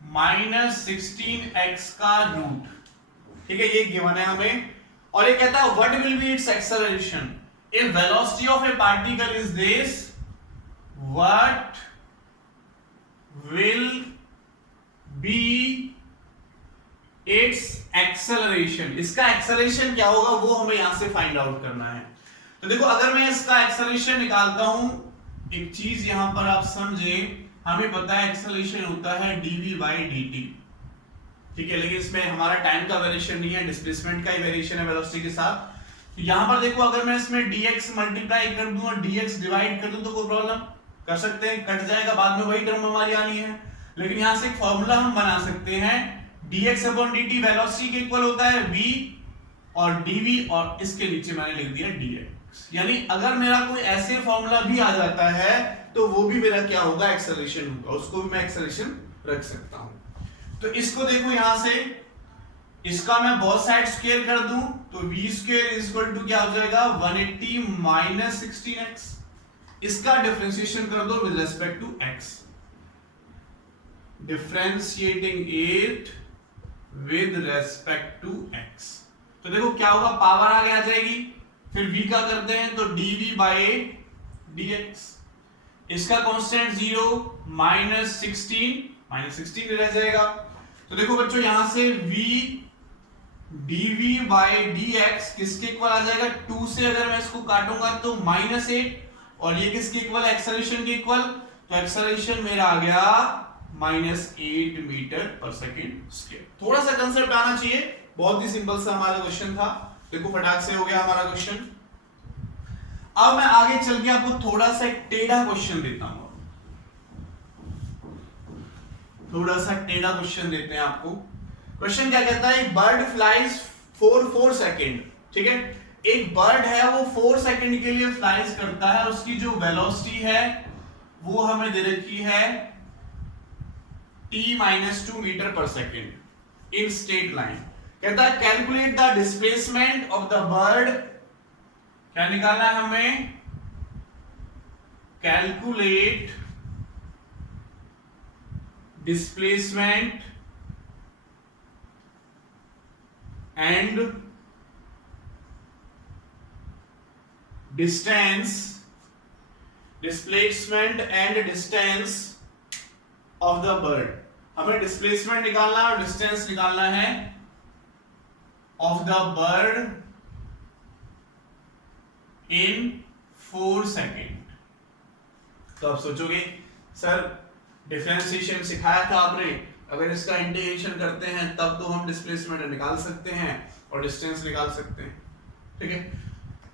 माइनस 16x का रूट, ठीक है, ये गिवन है हमें, और ये कहता है what will be it's acceleration if velocity of A particle is this, what will be it's acceleration, इसका एक्सेलरेशन क्या होगा वो हमें यहां से फाइंड आउट करना है। तो देखो अगर मैं इसका एक्सेलरेशन निकालता हूं, एक चीज यहां पर आप समझे, हमें पता है एक्सेलरेशन होता है dv by dt, ठीक है, लेकिन इसमें हमारा टाइम का वेरिएशन नहीं है, डिस्प्लेसमेंट का ही वेरिएशन है वेलोसिटी के साथ। तो यहां पर देखो अगर मैं इसमें dx मल्टीप्लाई कर दूं और dx डिवाइड कर दूं तो कोई प्रॉब्लम, कर सकते हैं, कट जाएगा, बाद में वही टर्म हमारी आनी है, लेकिन यहां से एक फॉर्मूला हम बना सकते हैं, dx upon dt वेलोसिटी के इक्वल होता है v और dv, और इसके नीचे मैंने लिख दिया dx, यानी अगर मेरा कोई ऐसे फॉर्मूला भी आ जाता है तो वो भी मेरा क्या होगा, एक्सेलरेशन होगा, उसको भी मैं एक्सेलरेशन रख सकता हूं। तो इसको देखो यहां से, इसका मैं बोथ साइड स्क्वायर कर दूं तो v square is equal to क्या हो जाएगा 180 माइनस 16x, इसका डिफरेंशिएशन कर दो with respect to x, differentiating it with respect to x, तो देखो क्या होगा, पावर आगे आ जाएगी, फिर v का करते हैं तो dv बाय dx, इसका कांस्टेंट 0 माइनस 16 रह जाएगा। तो देखो बच्चों यहां से v dv बाय dx किसके इक्वल आ जाएगा, 2 से अगर मैं इसको काटूंगा तो -8, और ये किसके इक्वल है, एक्सेलरेशन के इक्वल, तो एक्सेलरेशन मेरा आ गया -8 मीटर पर सेकंड स्क्वायर। थोड़ा सा कंसेप्ट आना चाहिए, बहुत ही सिंपल सा हमारा क्वेश्चन था, देखो फटाक से हो गया हमारा क्वेश्चन। अब मैं आगे चल के आपको थोड़ा सा एक टेढ़ा क्वेश्चन देता हूं, थोड़ा सा टेढ़ा क्वेश्चन देते हैं आपको। क्वेश्चन क्या कहता है, एक बर्ड फ्लाइज फॉर 4 सेकंड, ठीक है, एक बर्ड है वो 4 सेकंड के लिए फ्लाइज करता है, उसकी जो वेलोसिटी है वो हमें दे रखी है t-2 मीटर पर सेकंड इन स्ट्रेट लाइन। कहता है calculate the displacement of the bird, क्या निकालना है हमें, calculate displacement and distance, displacement and distance of the bird, हमें डिस्प्लेसमेंट निकालना है और डिस्टेंस निकालना है of the bird in 4 second. तो आप सोचोगे सर डिफरेंशिएशन सिखाया था आपने, अगर इसका इंटीग्रेशन करते हैं तब तो हम डिस्प्लेसमेंट निकाल सकते हैं और डिस्टेंस निकाल सकते हैं, ठीक है,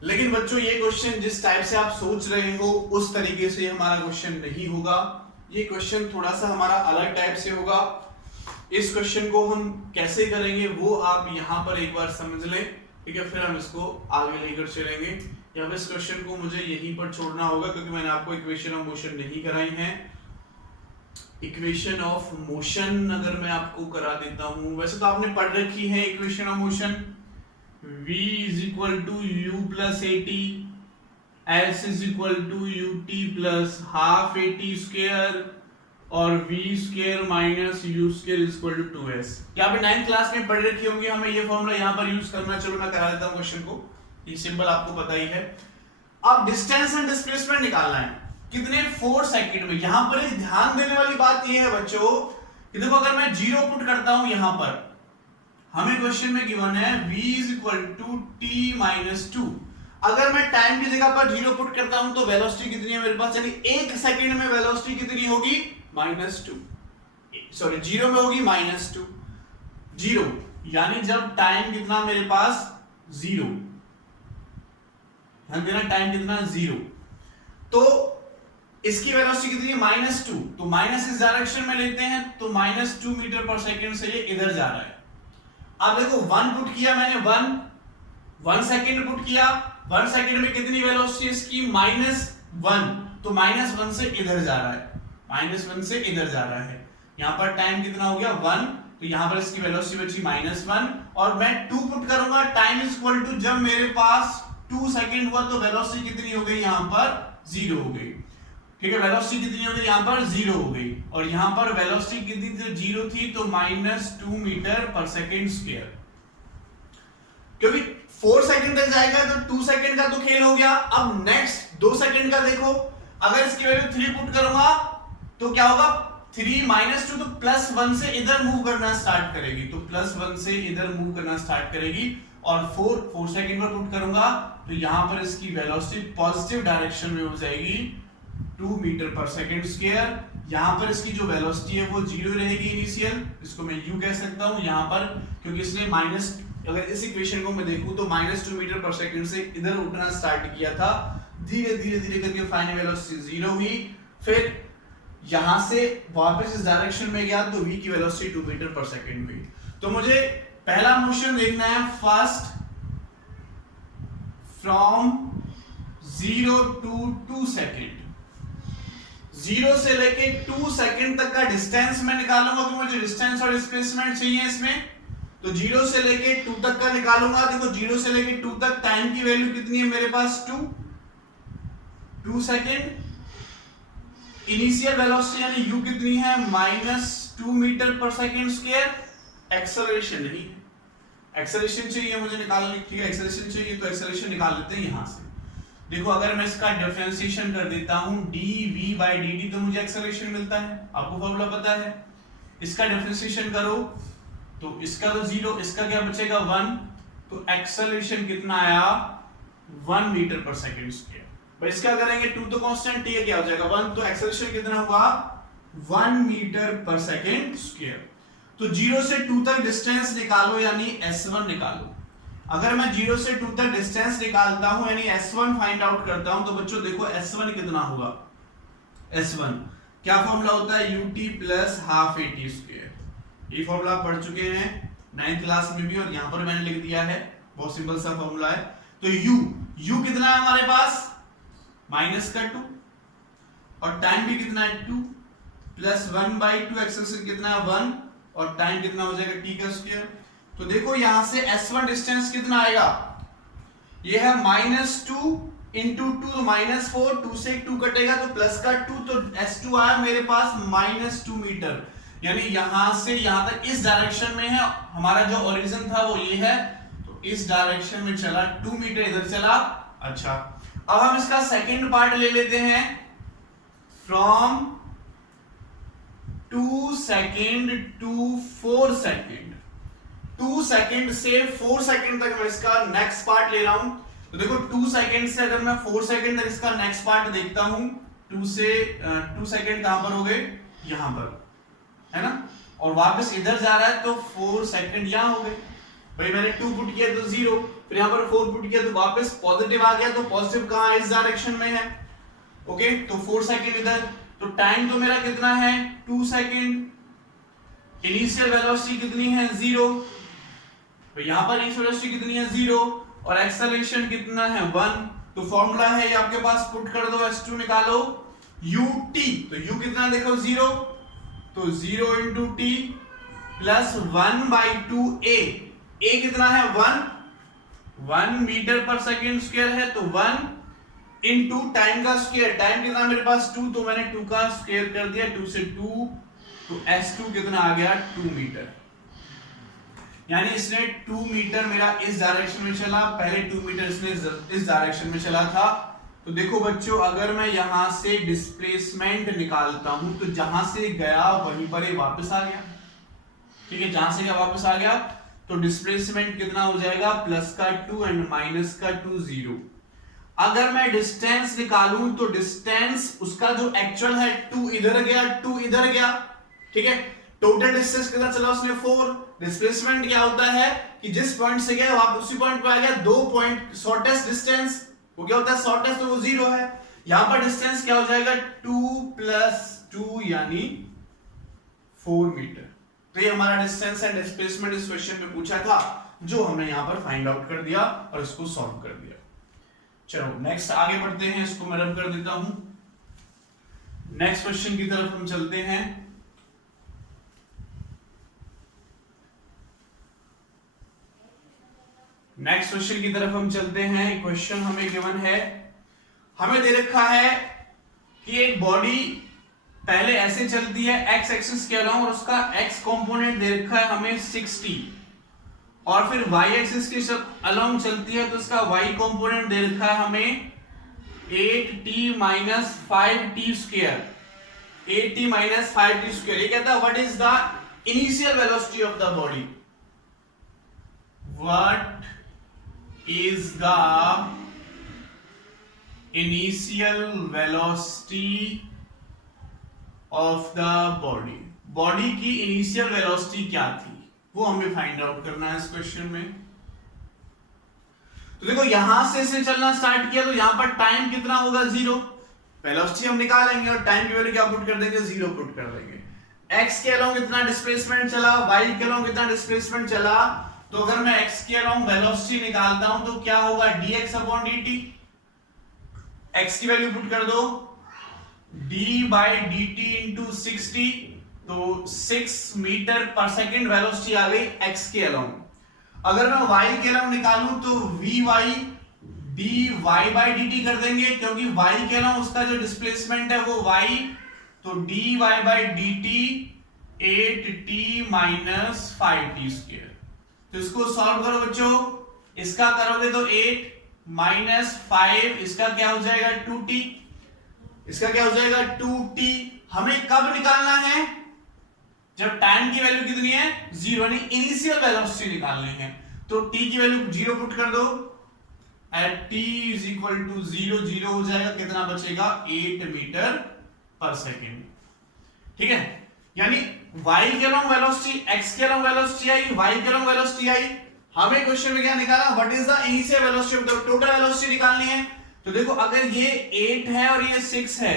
लेकिन बच्चों ये क्वेश्चन जिस टाइप से आप सोच रहे हो उस तरीके से हमारा क्वेश्चन नहीं होगा, ये क्वेश्चन थोड़ा सा हमारा अलग टाइप से होगा। इस क्वेश्चन को हम कैसे करेंगे वो आप यहाँ पर एक बार समझ लें, ठीक है, फिर हम इसको आगे लेकर चलेंगे, या फिर इस क्वेश्चन को मुझे यहीं पर छोड़ना होगा क्योंकि मैंने आपको इक्वेशन ऑफ मोशन नहीं कराई है। इक्वेशन ऑफ मोशन अगर मैं आपको करा देता हूं, वैसे तो आपने पढ़ रखी है equation of motion, v is equal to u plus at, s is equal to ut plus half at square और v square minus u square is equal to 2s। यहाँ पे 9th क्लास में पढ़ रखी होंगी, हमें ये फॉर्मूला यहाँ पर यूज करना, चलो मैं करा देता हूँ क्वेश्चन को, ये सिंपल आपको पता ही है। अब डिस्टेंस एंड डिस्प्लेसमेंट निकालना है, कितने 4 सेकंड में। यहां पर ध्यान देने वाली बात यह है बच्चों कि देखो अगर मैं 0 पुट करता हूं यहां पर, हमें क्वेश्चन में गिवन है v is equal to t-2, अगर मैं टाइम की जगह पर 0 पुट करता हूं तो वेलोसिटी कितनी है मेरे पास, यानी 1 सेकंड में वेलोसिटी कितनी होगी -2, सॉरी 0 में होगी -2, 0 यानी जब टाइम कितना मेरे पास 0, ध्यान देना टाइम कितना 0, तो इसकी वेलोसिटी कितनी है -2, तो माइनस इस डायरेक्शन में लेते हैं तो -2 मीटर पर सेकंड से ये इधर जा रहा है। अब देखो 1 पुट किया मैंने, 1 सेकंड पुट किया, 1 सेकंड में कितनी वेलोसिटी इसकी -1, तो -1 से इधर जा रहा है, -1 से इधर जा रहा है, यहाँ पर टाइम कितना हो गया 1, तो यहाँ पर इसकी वेलोसिटी बची -1 और मैं 2 पुट करूंगा, टाइम इज इक्वल टू जब मेरे पास 2 सेकंड हुआ तो वेलोसिटी कितनी हो गई यहाँ पर 0 हो गई। ठीक है, वेलोसिटी कितनी हो गई यहाँ पर 0 हो गई और यहाँ पर वेलोसिटी कितनी थी 0 थी तो -2 मीटर पर सेकंड स्क्वायर। क्योंकि 4 सेकंड तक जाएगा तो 2 सेकंड का तो खेल हो गया। अब नेक्स्ट 2 सेकंड का देखो, अगर इसकी वैल्यू 3 पुट करूंगा तो क्या होगा 3 -2 तो +1 से इधर मूव करना स्टार्ट करेगी, तो +1 से इधर मूव करना स्टार्ट करेगी और 4 सेकंड पर पुट करूंगा तो यहां पर इसकी वेलोसिटी पॉजिटिव डायरेक्शन में हो जाएगी 2 मीटर पर सेकंड स्क्वायर। यहां पर इसकी जो वेलोसिटी है वो 0 रहेगी इनिशियल, इसको मैं u कह सकता हूं यहां पर, क्योंकि इसने अगर इस इक्वेशन को मैं देखूं तो -2 मीटर पर सेकंड से इधर उठना स्टार्ट किया था, धीरे धीरे धीरे करके फाइनल वेलोसिटी 0 हुई, फिर यहां से वापस इस डायरेक्शन में गया तो v की वेलोसिटी 2 मीटर पर सेकंड हुई। तो मुझे पहला मोशन देखना है, फर्स्ट फ्रॉम 0 to 2 सेकंड, 0 से लेके 2 सेकंड तक का डिस्टेंस मैं निकालूंगा, तो मुझे डिस्टेंस और डिस्प्लेसमेंट चाहिए इसमें, तो 0 से लेके 2 तक का निकालूंगा। देखो 0 से लेके 2 तक टाइम की वैल्यू कितनी है मेरे पास 2 सेकंड, इनिशियल वेलोसिटी यानी u कितनी है -2 मीटर पर सेकंड स्क्वायर, एक्सेलरेशन नहीं है, एक्सेलरेशन चाहिए मुझे निकालने, ठीक है एक्सेलरेशन चाहिए तो एक्सेलरेशन निकाल लेते हैं यहां से। देखो अगर मैं इसका डिफरेंशिएशन कर देता हूं dv/dt तो मुझे एक्सेलरेशन मिलता है, आपको फॉर्मूला पता है। इसका डिफरेंशिएशन करो तो इसका तो 0, इसका क्या बचेगा 1, तो एक्सेलरेशन कितना आया 1 मीटर पर सेकंड स्क्वायर। भाई इसका करेंगे 2 तो कांस्टेंट t है, क्या हो जाएगा 1, तो एक्सेलरेशन कितना हुआ 1 मीटर पर सेकंड स्क्वायर। तो 0 से 2 तक डिस्टेंस निकालो यानी s1 निकालो। अगर मैं 0 से 2 तक डिस्टेंस निकालता हूं यानी s1 फाइंड आउट करता हूं, तो बच्चों देखो s1 कितना होगा, s1 क्या फॉर्मूला होता है ut + ½ at²। ये फॉर्मूला आप पढ़ चुके हैं 9th क्लास में भी और यहां पर मैंने लिख दिया है, बहुत सिंपल सा फॉर्मूला है। तो u कितना है हमारे पास -2 और टाइम भी कितना है 2 + 1/2, एक्सेलरेशन कितना है 1 और टाइम कितना हो जाएगा t का स्क्वायर। तो देखो यहां से s1 डिस्टेंस कितना आएगा, ये है -2 × 2 तो -4, 2 से 2 कटेगा तो +2, तो s2 आया मेरे पास -2 मीटर, यानी यहां से यहां तक इस डायरेक्शन में है, हमारा जो ओरिजिन था वो ये है, तो इस डायरेक्शन में चला 2 मीटर इधर चला। अच्छा अब हम इसका सेकंड पार्ट ले लेते हैं, from 2 second to 4 second, 2 second से 4 सेकंड तक मैं इसका नेक्स्ट पार्ट ले रहा हूं। तो देखो 2 सेकंड से अगर मैं 4 सेकंड तक इसका नेक्स्ट पार्ट देखता हूं, 2 सेकंड कहां पर हो गए, यहां पर है ना, और वापस इधर जा रहा है तो 4 सेकंड यहां हो गए। भाई मैंने 2 पुट किया तो 0, फिर यहां पर 4 पुट किया तो वापस पॉजिटिव आ गया, तो पॉजिटिव कहां है, इस डायरेक्शन में है। ओके तो 4 सेकंड इधर, तो टाइम तो मेरा कितना है 2 सेकंड, इनिशियल वेलोसिटी कितनी है 0, तो यहां पर इनिशियल वेलोसिटी कितनी है 0 और एक्सेलरेशन कितना है 1, तो फॉर्मूला है ये आपके पास, पुट कर दो s2 निकालो ut, तो u कितना देखो 0, तो 0 × t + 1/2 a कितना है 1 मीटर पर सेकंड स्क्वायर है, तो 1 × टाइम का स्क्वायर, टाइम कितना मेरे पास 2, तो मैंने 2 का स्क्वायर कर दिया, 2 से 2, तो s2 कितना आ गया 2 मीटर, यानी इसने 2 मीटर मेरा इस डायरेक्शन में चला, पहले 2 मीटर इसने इस डायरेक्शन में चला था। तो देखो बच्चों अगर मैं यहां से डिस्प्लेसमेंट निकालता हूं तो जहां से गया वहीं पर ही वापस आ गया, ठीक है, जहां से गया वापस आ गया, तो डिस्प्लेसमेंट कितना हो जाएगा +2 और -2 0। अगर मैं डिस्टेंस निकालूं तो डिस्टेंस उसका जो एक्चुअल है 2 इधर गया 2 इधर गया, ठीक है, टोटल डिस्टेंस कितना चला उसने 4। डिस्प्लेसमेंट क्या होता है कि जिस पॉइंट से गया वापस उसी पॉइंट पे आ गया, 2 पॉइंट शॉर्टेस्ट डिस्टेंस वो क्या होता है शॉर्टेस्ट, तो वो 0 है। यहां पर डिस्टेंस क्या हो जाएगा 2 + 2 यानी 4 मीटर। तो ये हमारा डिस्टेंस एंड डिस्प्लेसमेंट इस क्वेश्चन में पूछा था, जो हमने यहां पर फाइंड आउट कर दिया और इसको सॉल्व कर दिया। चलो नेक्स्ट आगे बढ़ते हैं, इसको मैं रब कर देता हूं। नेक्स्ट क्वेश्चन की तरफ हम चलते हैं। नेक्स्ट क्वेश्चन की तरफ हम चलते हैं। क्वेश्चन हमें गिवन है, हमें दे रखा है कि एक बॉडी पहले ऐसे चलती है एक्स एक्सिस के अलोंग और उसका एक्स कंपोनेंट दे रखा है हमें 60 और फिर वाई एक्सिस के अलोंग चलती है तो उसका वाई कंपोनेंट दे रखा है हमें 8t minus 5t square, 8t minus 5t square. ये कहता है what is the initial velocity of the body, what is the initial velocity of the body. Body की इनिशियल वेलोसिटी क्या थी वो हमें फाइंड आउट करना है इस क्वेश्चन में। तो देखो यहां से चलना स्टार्ट किया तो यहां पर टाइम कितना होगा 0, वेलोसिटी हम निकालेंगे और टाइम की वैल्यू क्या पुट कर देंगे 0 पुट कर देंगे। x के अलोंग कितना डिस्प्लेसमेंट चला, y के अलोंग कितना डिस्प्लेसमेंट चला, तो अगर मैं x के अलोंग वेलोसिटी निकालता हूं तो क्या होगा dx अपॉन dt, x की वैल्यू पुट कर दो d बाई dt इंटू 60, तो 6 मीटर पर सेकेंड वेलोसिटी आ गई x के अलोंग। अगर मैं y के अलोंग निकालूं तो vy dy बाई dt कर देंगे क्योंकि y के अलोंग उसका जो डिस्प्लेसमेंट है वो y, तो dy by dt 8t minus 5t square. तो इसको सॉल्व करो बच्चों, इसका करोगे तो 8 माइनस 5, इसका क्या हो जाएगा 2t, इसका क्या हो जाएगा 2t। हमें कब निकालना है, जब टाइम की वैल्यू कितनी है 0, यानी इनिशियल वेलोसिटी निकालनी है। तो t की वैल्यू 0 पुट कर दो, at t is equal to 0, 0 हो जाएगा, कितना बचेगा 8 मीटर पर सेकेंड। ठीक है, यानी y के अलोंग वेलोसिटी, x के अलोंग वेलोसिटी आई, y के अलोंग वेलोसिटी आई। हमें क्वेश्चन में क्या निकाला, what is the initial velocity of the total velocity निकालनी है। तो देखो अगर ये 8 है और ये 6 है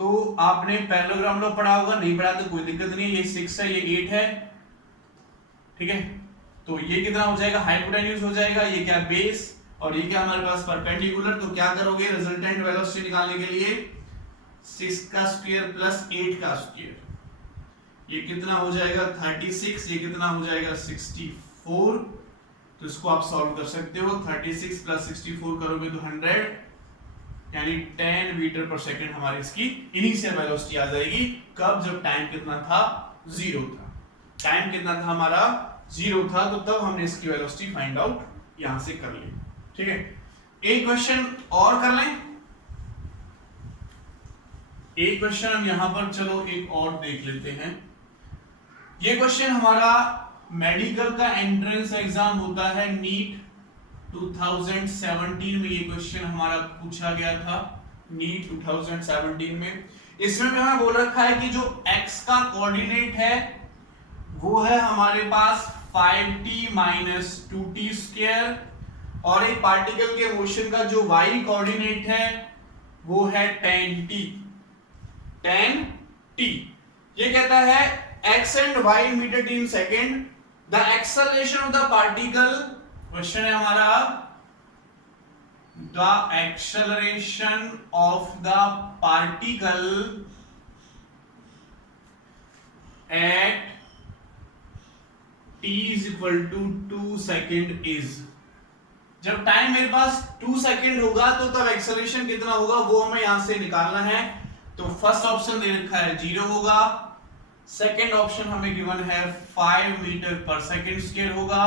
तो आपने पैरेललोग्राम लॉ पढ़ा होगा, नहीं पढ़ा तो कोई दिक्कत नहीं है, ये 6 है ये 8 है। ठीक है, तो ये कितना हो जाएगा हाइपोटेन्यूज हो जाएगा, ये क्या बेस और ये क्या हमारे पास परपेंडिकुलर। तो क्या करोगे रिजल्टेंट वेलोसिटी निकालने के लिए 6 का स्क्वायर प्लस 8 का स्क्वायर, ये कितना हो जाएगा 36, ये कितना हो जाएगा 64। तो इसको आप सॉल्व कर सकते हो, 36 प्लस 64 करोगे तो 100, यानी 10 मीटर पर सेकंड हमारी इसकी इनिशियल वेलोसिटी आ जाएगी। कब, जब टाइम कितना था 0 था, टाइम कितना था हमारा 0 था, तो तब हमने इसकी वेलोसिटी फाइंड आउट यहां से कर ली। ठीक है, एक क्वेश्चन और कर लें, एक क्वेश्चन हम यहां पर चलो एक और देख लेते हैं। ये क्वेश्चन हमारा मेडिकल का एंट्रेंस एग्जाम होता है नीट 2017 में, ये क्वेश्चन हमारा पूछा गया था नीट 2017 में। इसमें भी हमें बोल रखा है कि जो x का कोऑर्डिनेट है वो है हमारे पास 5t माइनस 2t स्क्वायर और एक पार्टिकल के मोशन का जो y कोऑर्डिनेट है वो है 10t। ये कहता है x and y metre in second, the acceleration of the particle, question है हमारा the acceleration of the particle at t is equal to 2 second is. जब टाइम मेरे पास 2 सेकेंड होगा तो तब एक्सेलरेशन कितना होगा वो हमें यहां से निकालना है। तो फर्स्ट ऑप्शन दे रखा है 0 होगा, सेकेंड ऑप्शन हमें गिवन है 5 मीटर पर सेकेंड स्क्वायर होगा,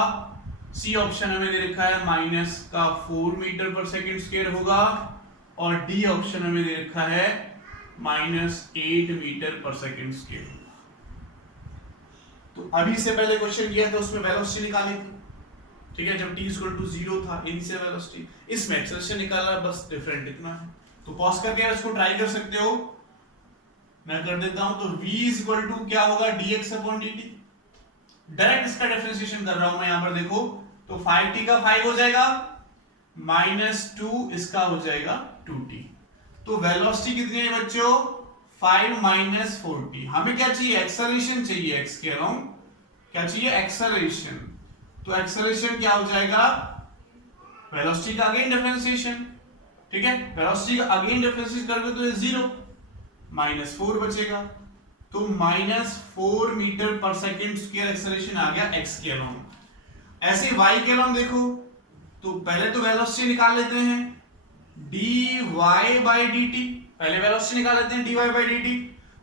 सी ऑप्शन हमें दे रखा है माइनस का 4 मीटर पर सेकेंड स्क्वायर होगा और डी ऑप्शन हमें दे रखा है माइनस 8 मीटर पर सेकेंड स्क्वायर होगा। तो अभी से पहले क्वेश्चन किया था उसमें वेलोसिटी निकाली थी, ठीक है, जब t इक्वल टू 0 था इनिशियल वेलोसिटी, इसमें एक्सेलरेशन निकाला, बस डिफरेंट इतना है। तो पॉज करके इसको ट्राई कर सकते हो, मैं कर देता हूं। तो v इज इक्वल टू क्या होगा dx अपॉन dt, डायरेक्ट इसका डिफरेंशिएशन कर रहा हूं मैं यहां पर, देखो तो 5t का 5 हो जाएगा माइनस 2 इसका हो जाएगा 2t। तो वेलोसिटी कितनी है बच्चों 5 माइनस 4t। हमें क्या चाहिए एक्सेलरेशन चाहिए, x के अलोंग क्या चाहिए एक्सेलरेशन। तो एक्सेलरेशन क्या हो जाएगा वेलोसिटी का अगेन डिफरेंशिएशन, ठीक है, वेलोसिटी का अगेन डिफरेंशिएट करोगे तो 0 माइनस 4 बचेगा, तो माइनस 4 मीटर पर सेकेंड स्क्वायर एक्सेलरेशन आ गया x के अलोंग। ऐसे y के लॉन्ग देखो, तो पहले तो वेलोसिटी निकाल लेते हैं dy by dt, पहले वेलोसिटी निकाल लेते हैं dy by dt।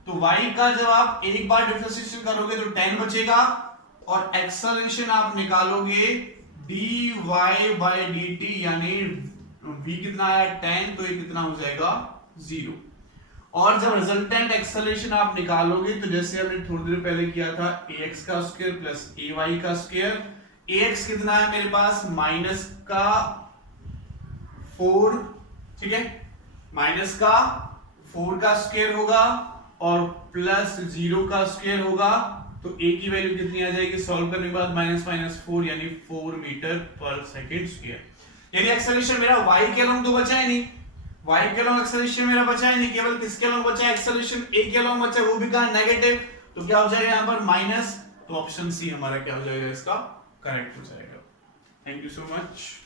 तो y का जब आप एक बार डिफरेंशिएशन करोगे तो 10 बचेगा, और एक्सेलरेशन आप निकालोगे dy by dt, यानी v कितना आया 10, तो ये कितना हो जाएगा 0। और जब रिजल्टेंट एक्सेलरेशन आप निकालोगे तो जैसे हमने थोड़ी देर पहले किया था ax का स्क्वायर प्लस ay का स्क्वायर, ax कितना है मेरे पास माइनस का 4, ठीक है, माइनस का 4 का स्क्वायर होगा और प्लस 0 का स्क्वायर होगा, तो a की वैल्यू कितनी आ जाएगी सॉल्व करने के बाद माइनस माइनस 4 यानी 4 मीटर पर सेकंड स्क्वायर। यानी एक्सेलरेशन मेरा y के अलोंग तो बचा ही नहीं, y के अलोंग एक्सेलरेशन मेरा बचा ही नहीं, केवल किसके अलोंग बचा एक्सेलरेशन a के अलोंग बचा, वो भी कहा नेगेटिव, तो क्या हो जाएगा यहाँ पर माइनस, तो ऑप्शन सी हमारा क्या हो जाएगा इसका करेक्ट हो जाएगा। Thank you so much.